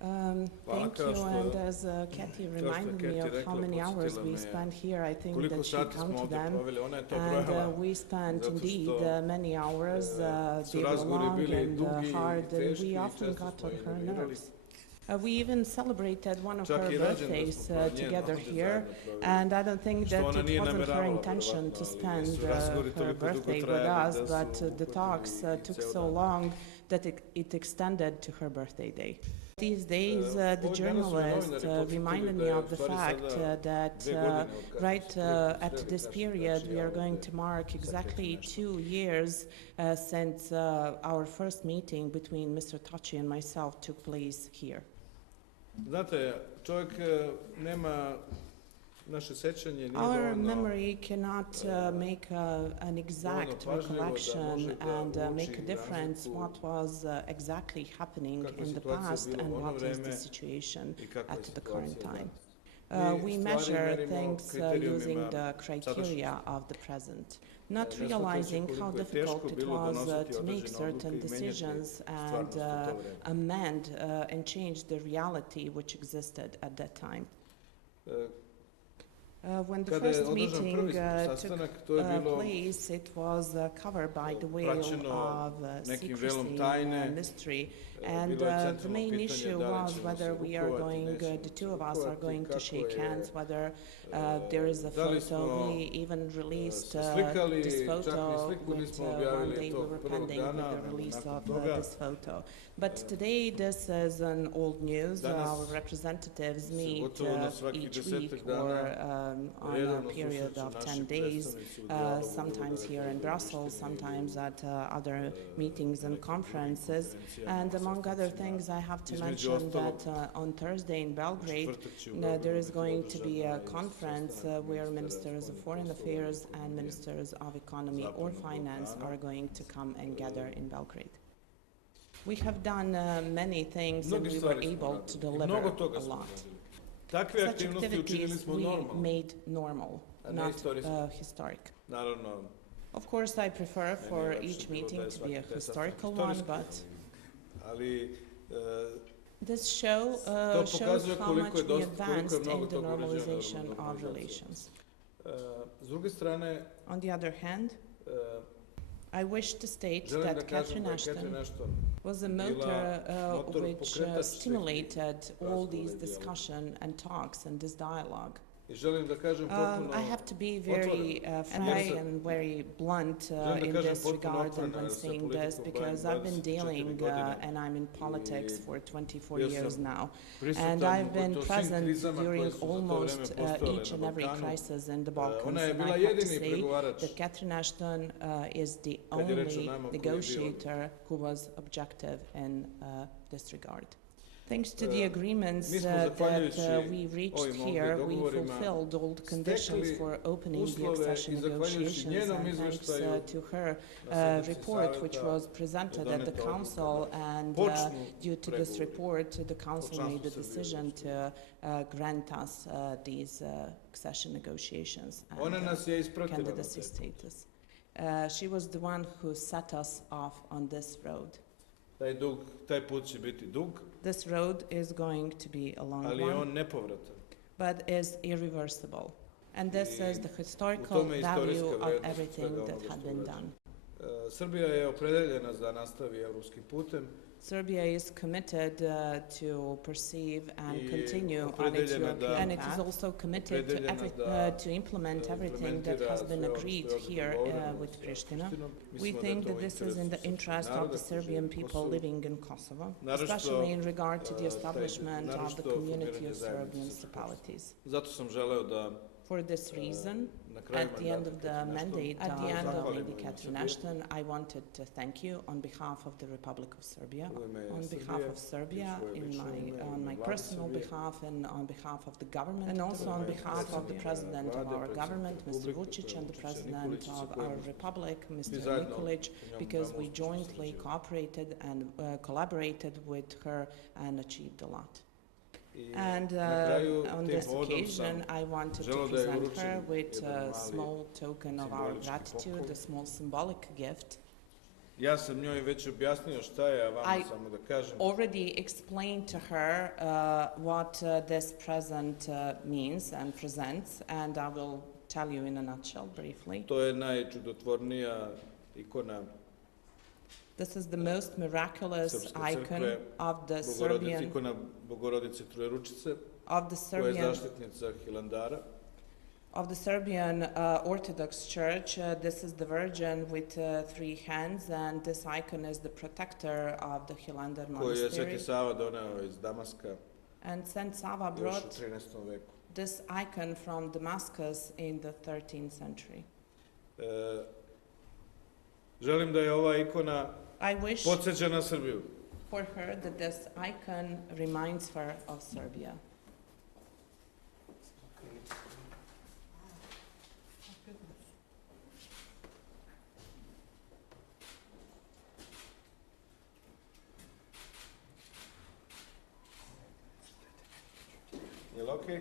Thank you, and as Kathy reminded me of how many hours we spent here, I think that she counted them, and we spent indeed many hours. They were long and hard, and we often got on her nerves. We even celebrated one of her birthdays together here, and I don't think that it wasn't her intention to spend her birthday with us, but the talks took so long that it extended to her birthday day. These days, the journalist reminded me of the fact that right at this period we are going to mark exactly 2 years since our first meeting between Mr. Dačić and myself took place here. Znate, čovjek nema naše sećanje, nije Our dovoljno memory cannot make an exact recollection and make a difference what was exactly happening in the past and what is the situation at the current time. We measure things using the criteria of the present, not realizing how difficult it was to make certain decisions and amend and change the reality which existed at that time. When the first meeting took place, it was covered by the veil of secrecy and mystery, and the main issue was whether we are going, the two of us are going to shake hands, whether there is a photo. We even released this photo with one day we were pending with the release of this photo. But today this is an old news. Our representatives meet each week or on a period of 10 days, sometimes here in Brussels, sometimes at other meetings and conferences. And among other things, I have to mention that on Thursday in Belgrade, there is going to be a conference where ministers of foreign affairs and ministers of economy or finance are going to come and gather in Belgrade. We have done many things and we were able to deliver a lot. Such activities we made normal, not historic. Of course, I prefer for each meeting to be a historical one, but this shows how much we advanced in the normalization of relations. On the other hand, I wish to state that Catherine Ashton was a motor which stimulated all these discussion and talks and this dialogue. I have to be very frank and very blunt in this regard and when saying this, because I've been dealing and I'm in politics for 24 years now, and I've been present during almost each and every crisis in the Balkans, and I have to say that Catherine Ashton is the only negotiator who was objective in this regard. Thanks to the agreements that we reached here, we fulfilled all the conditions for opening the accession negotiations, and thanks to her report which was presented at the Council, and due to this report, the Council made the decision to grant us these accession negotiations and candidacy status. She was the one who set us off on this road. This road is going to be a long one, but is irreversible. And this is the historical value of everything that had been done. Serbia is committed to perceive and continue on its European path, and it is also committed to implement everything that has been agreed here with Pristina. We think that this is in the interest of the Serbian people living in Kosovo, especially in regard to the establishment of the community of Serb municipalities. For this reason, at the end of the mandate, at the end of Lady Catherine Ashton, I wanted to thank you on behalf of the Republic of Serbia, on behalf of Serbia, on my personal behalf, and on behalf of the government, and also on behalf of the President of our government, Mr. Vučić, and the President of our Republic, Mr. Nikolic, because we jointly cooperated and collaborated with her and achieved a lot. And on this occasion, I wanted to present her with a small token of our gratitude, a small symbolic gift. Ja sam njoj već objasnio šta je, a vama samo da kažem. I already explained to her what this present means and presents, and I will tell you in a nutshell, briefly. To je najčudotvornija ikona. This is the most miraculous icon of the Serbian, ikona Bogorodice Trojeručice, of the Serbian, koja je zaštitnica Hilandara. Of the Serbian Orthodox Church. This is the Virgin with 3 hands, and this icon is the protector of the Hilandar monastery. Koju je Sveti Sava doneo iz Damaska. And Saint Sava brought this icon from Damascus in the 13th century. Želim da je ova ikona podsjeća na Srbiju. For her that this icon reminds her of Serbia. Okay.